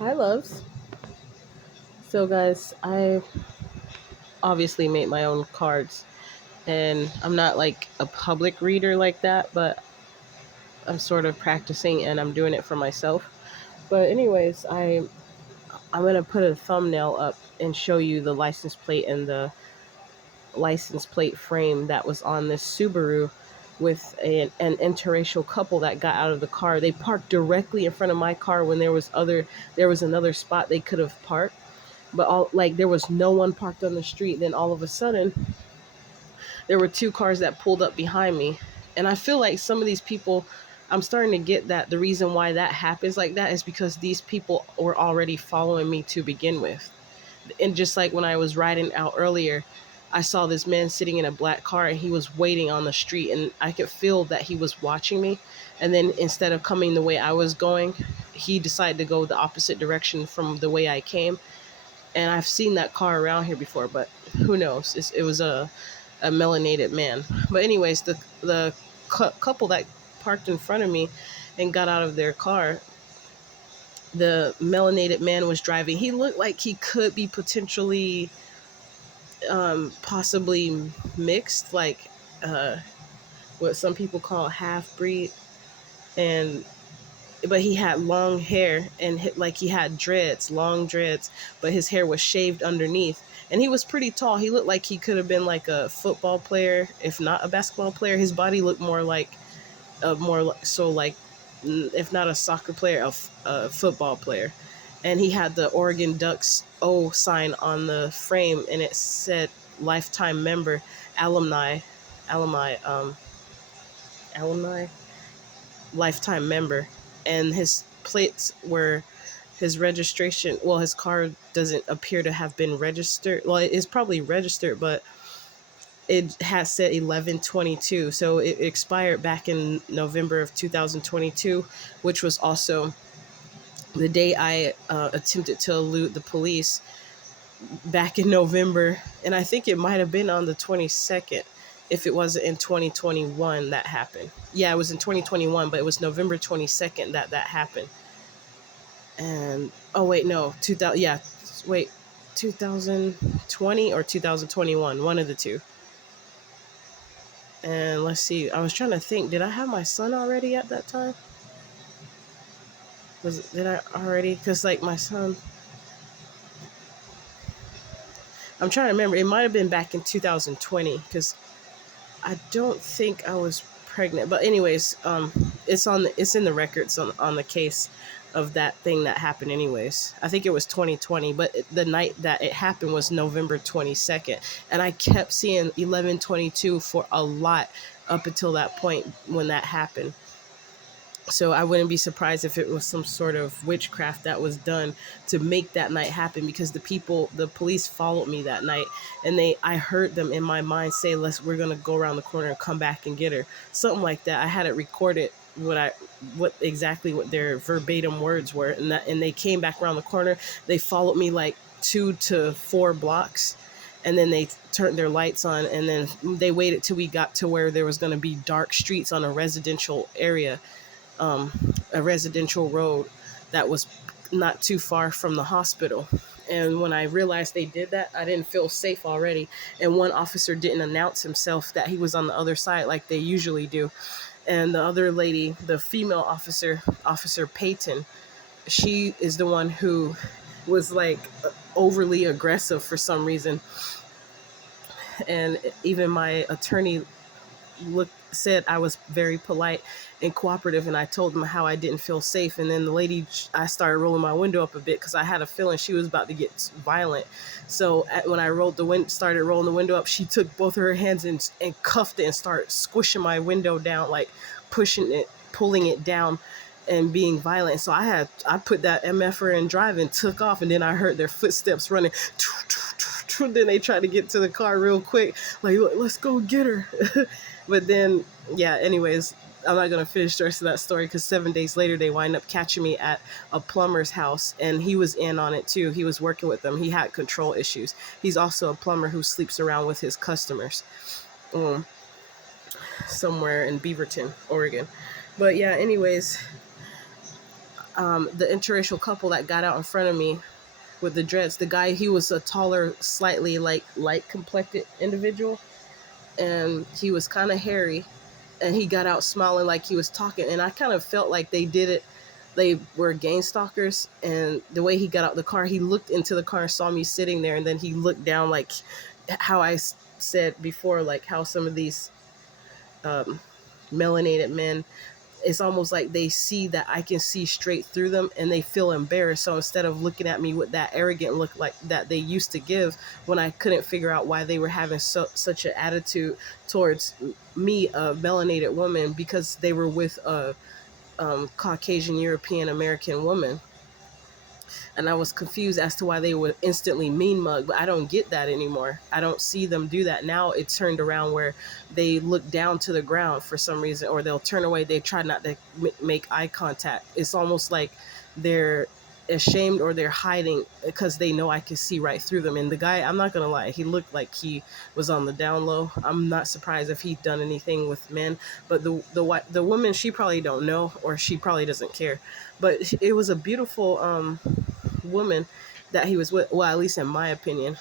Hi, loves. So, guys, I obviously made my own cards, and I'm not like a public reader like that, but I'm sort of practicing and I'm doing it for myself. But, anyways, I'm gonna put a thumbnail up and show you the license plate and the license plate frame that was on this Subaru with an interracial couple that got out of the car. They parked directly in front of my car when there was another spot they could have parked, but all like there was no one parked on the street. Then all of a sudden there were two cars that pulled up behind me, and I feel like some of these people, I'm starting to get that the reason why that happens like that is because these people were already following me to begin with. And just like when I was riding out earlier, I saw this man sitting in a black car and he was waiting on the street, and I could feel that he was watching me. And then instead of coming the way I was going, he decided to go the opposite direction from the way I came. And I've seen that car around here before, but who knows? It was a melanated man. But anyways, the couple that parked in front of me and got out of their car, the melanated man was driving. He looked like he could be potentially, possibly mixed, like uh, what some people call half breed, and but he had long hair and like he had dreads, long dreads, but his hair was shaved underneath. And he was pretty tall. He looked like he could have been like a football player, if not a basketball player. His body looked more like so like if not a soccer player, a football player. And he had the Oregon Ducks O sign on the frame, and it said lifetime member, alumni, alumni, alumni, lifetime member. And his plates were his registration. Well, his car doesn't appear to have been registered. Well, it is probably registered, but it has said 11/22, so it expired back in November of 2022, which was also the day I attempted to elude the police back in November. And I think it might have been on the 22nd, if it wasn't in 2021 that happened. Yeah, it was in 2021, but it was November 22nd that happened. And oh wait, no, 2000, yeah, wait, 2020 or 2021, one of the two. And let's see, I was trying to think, did I have my son already at that time? Did I already? Because like my son, I'm trying to remember. It might have been back in 2020 because I don't think I was pregnant. But anyways, it's in the records on the case of that thing that happened. Anyways, I think it was 2020, but the night that it happened was November 22nd, and I kept seeing 11/22 for a lot up until that point when that happened. So I wouldn't be surprised if it was some sort of witchcraft that was done to make that night happen, because the police followed me that night, and I heard them in my mind say, we're going to go around the corner and come back and get her. Something like that. I had it recorded what their verbatim words were. And they came back around the corner. They followed me like 2 to 4 blocks, and then they turned their lights on, and then they waited till we got to where there was going to be dark streets on a residential area, a residential road that was not too far from the hospital. And when I realized they did that, I didn't feel safe already. And one officer didn't announce himself that he was on the other side like they usually do. And the other lady, the female officer, Officer Payton, she is the one who was like overly aggressive for some reason. And even my attorney said I was very polite and cooperative, and I told them how I didn't feel safe. And then the lady, I started rolling my window up a bit because I had a feeling she was about to get violent. So when I started rolling the window up, she took both of her hands and cuffed it and started squishing my window down, like pushing it, pulling it down, and being violent. So I put that MFR in drive and took off, and then I heard their footsteps running. Then they tried to get to the car real quick, like, let's go get her. But then, yeah, anyways, I'm not going to finish the rest of that story because 7 days later, they wind up catching me at a plumber's house, and he was in on it too. He was working with them. He had control issues. He's also a plumber who sleeps around with his customers, somewhere in Beaverton, Oregon. But yeah, anyways, The interracial couple that got out in front of me with the dreads, the guy, he was a taller, slightly like light complected individual, and he was kind of hairy, and he got out smiling like he was talking, and I kind of felt like they were gang stalkers. And the way he got out the car, he looked into the car and saw me sitting there, and then he looked down, like how said before, like how some of these um, melanated men, it's almost like they see that I can see straight through them, and they feel embarrassed. So instead of looking at me with that arrogant look like that they used to give when I couldn't figure out why they were having such an attitude towards me, a melanated woman, because they were with a Caucasian European American woman. And I was confused as to why they would instantly mean mug, but I don't get that anymore. I don't see them do that now. It turned around where they look down to the ground for some reason, or they'll turn away. They try not to make eye contact. It's almost like they're ashamed, or they're hiding because they know I can see right through them. And the guy, I'm not gonna lie, he looked like he was on the down low. I'm not surprised if he'd done anything with men, but the woman, she probably don't know, or she probably doesn't care. But it was a beautiful woman that he was with, well, at least in my opinion.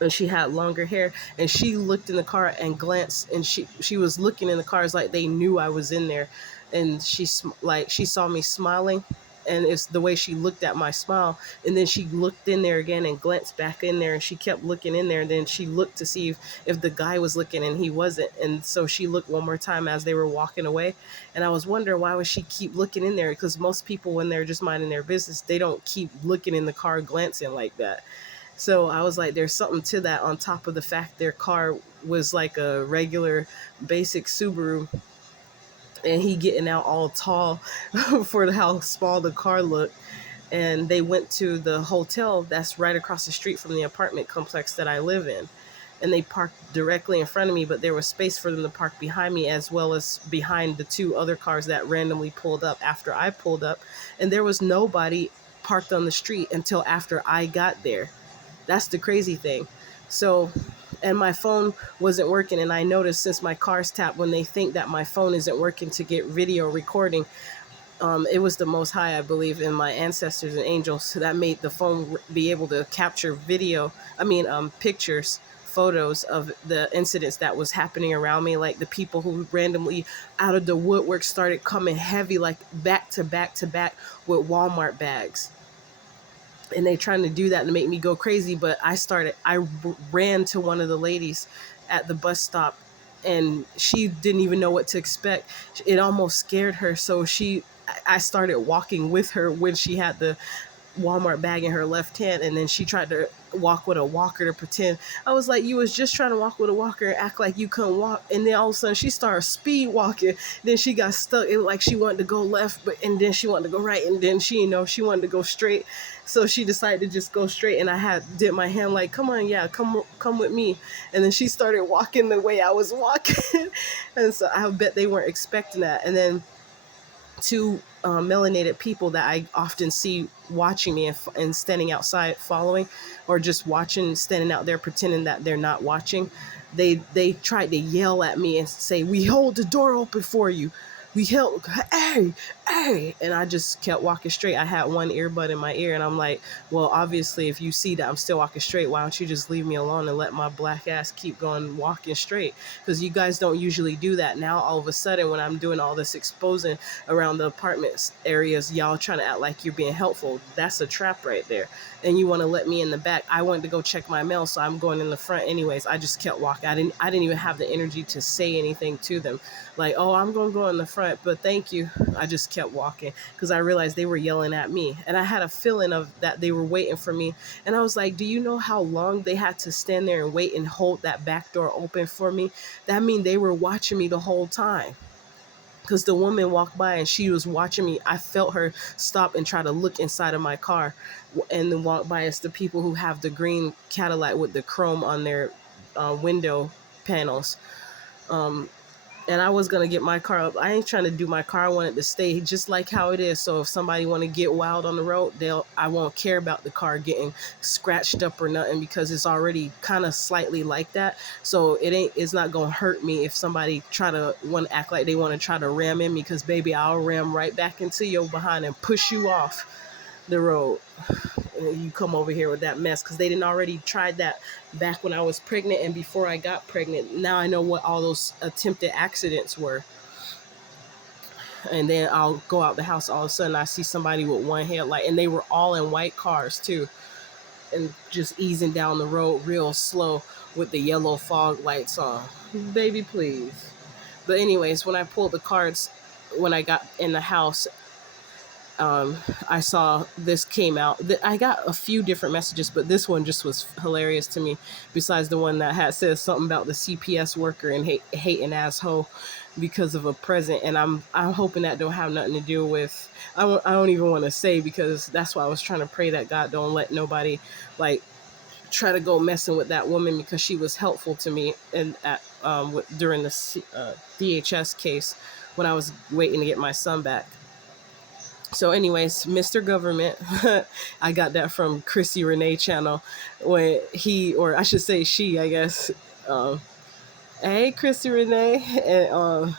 And she had longer hair, and she looked in the car and glanced, and she was looking in the cars like they knew I was in there. And she saw me smiling, and it's the way she looked at my smile, and then she looked in there again and glanced back in there, and she kept looking in there, and then she looked to see if the guy was looking, and he wasn't. And so she looked one more time as they were walking away, and I was wondering, why would she keep looking in there? Because most people, when they're just minding their business, they don't keep looking in the car glancing like that. So I was like, there's something to that, on top of the fact their car was like a regular basic Subaru, and he getting out all tall for how small the car looked. And they went to the hotel that's right across the street from the apartment complex that I live in. And they parked directly in front of me, but there was space for them to park behind me, as well as behind the two other cars that randomly pulled up after I pulled up. And there was nobody parked on the street until after I got there. That's the crazy thing. So, and my phone wasn't working. And I noticed, since my car's tapped, when they think that my phone isn't working to get video recording, it was the Most High, I believe, in my ancestors and angels, so that made the phone be able to capture pictures, photos of the incidents that was happening around me. Like the people who randomly out of the woodwork started coming heavy, like back to back to back with Walmart bags. And they trying to do that to make me go crazy. But I ran to one of the ladies at the bus stop, and she didn't even know what to expect. It almost scared her. So I started walking with her when she had the Walmart bag in her left hand, and then she tried to walk with a walker to pretend. I was like, you was just trying to walk with a walker and act like you couldn't walk. And then all of a sudden she started speed walking. Then she got stuck. It like she wanted to go left, and then she wanted to go right, and then she wanted to go straight. So she decided to just go straight, and I did my hand like, come on, yeah, come with me. And then she started walking the way I was walking. And so I bet they weren't expecting that. And then two melanated people that I often see watching me and standing outside following, or just watching, standing out there pretending that they're not watching. They tried to yell at me and say, "We hold the door open for you. We held, hey, hey." And I just kept walking straight. I had one earbud in my ear, and I'm like, well, obviously, if you see that I'm still walking straight, why don't you just leave me alone and let my black ass keep going walking straight? Because you guys don't usually do that. Now, all of a sudden, when I'm doing all this exposing around the apartments areas, y'all trying to act like you're being helpful. That's a trap right there. And you want to let me in the back. I wanted to go check my mail, so I'm going in the front anyways. I just kept walking. I didn't even have the energy to say anything to them, like, oh, I'm going to go in the front, but thank you. I just kept walking because I realized they were yelling at me, and I had a feeling of that they were waiting for me. And I was like, do you know how long they had to stand there and wait and hold that back door open for me? That means they were watching me the whole time. Because the woman walked by and she was watching me. I felt her stop and try to look inside of my car, and then walk by. It's the people who have the green Cadillac with the chrome on their window panels. and I was gonna get my car up. I ain't trying to do my car. I want it to stay just like how it is. So if somebody want to get wild on the road, I won't care about the car getting scratched up or nothing, because it's already kind of slightly like that. So it's not gonna hurt me if somebody try to want to act like they want to try to ram in me, because baby, I'll ram right back into your behind and push you off the road. You come over here with that mess, because they didn't already tried that back when I was pregnant and before I got pregnant. Now I know what all those attempted accidents were. And then I'll go out the house, all of a sudden I see somebody with one headlight, and they were all in white cars too, and just easing down the road real slow with the yellow fog lights on. Baby, please. But anyways, when I pulled the cards, when I got in the house, I saw this came out. I got a few different messages, but this one just was hilarious to me. Besides the one that had says something about the CPS worker and hating asshole because of a present, and I'm hoping that don't have nothing to do with. I don't even want to say, because that's why I was trying to pray that God don't let nobody like try to go messing with that woman, because she was helpful to me and during the DHS case when I was waiting to get my son back. So anyways, Mr. Government, I got that from Chrissy Renee channel, when he, or I should say she, I guess, hey Chrissy Renee, and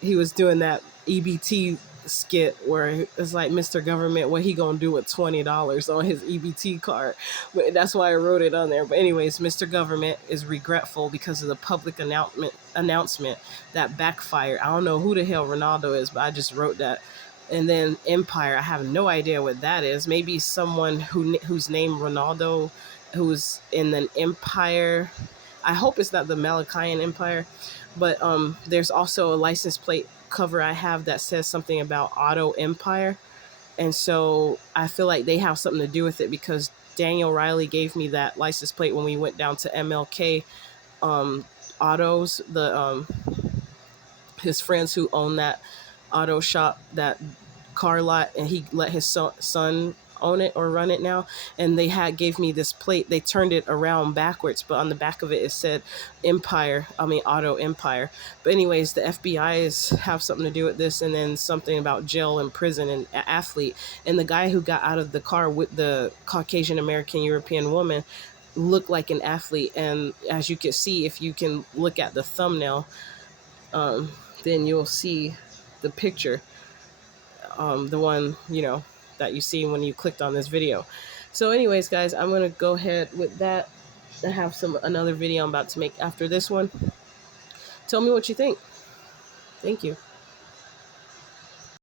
he was doing that EBT skit where it's like, Mr. Government, what he gonna do with $20 on his EBT card? But that's why I wrote it on there. But anyways, Mr. Government is regretful because of the public announcement that backfired. I don't know who the hell Ronaldo is, but I just wrote that. And then Empire, I have no idea what that is. Maybe someone whose name Ronaldo, who's in an empire. I hope it's not the Malachian Empire. But there's also a license plate cover I have that says something about Auto Empire. And so I feel like they have something to do with it, because Daniel Riley gave me that license plate when we went down to MLK Autos, his friends who own that auto shop, that car lot, and he let his son own it or run it now. And they gave me this plate. They turned it around backwards, but on the back of it said Auto Empire. But anyways, the FBI have something to do with this, and then something about jail and prison and athlete. And the guy who got out of the car with the Caucasian American European woman looked like an athlete. And as you can see, if you can look at the thumbnail, then you'll see the picture, the one, that you see when you clicked on this video. So anyways, guys, I'm going to go ahead with that. I have another video I'm about to make after this one. Tell me what you think. Thank you.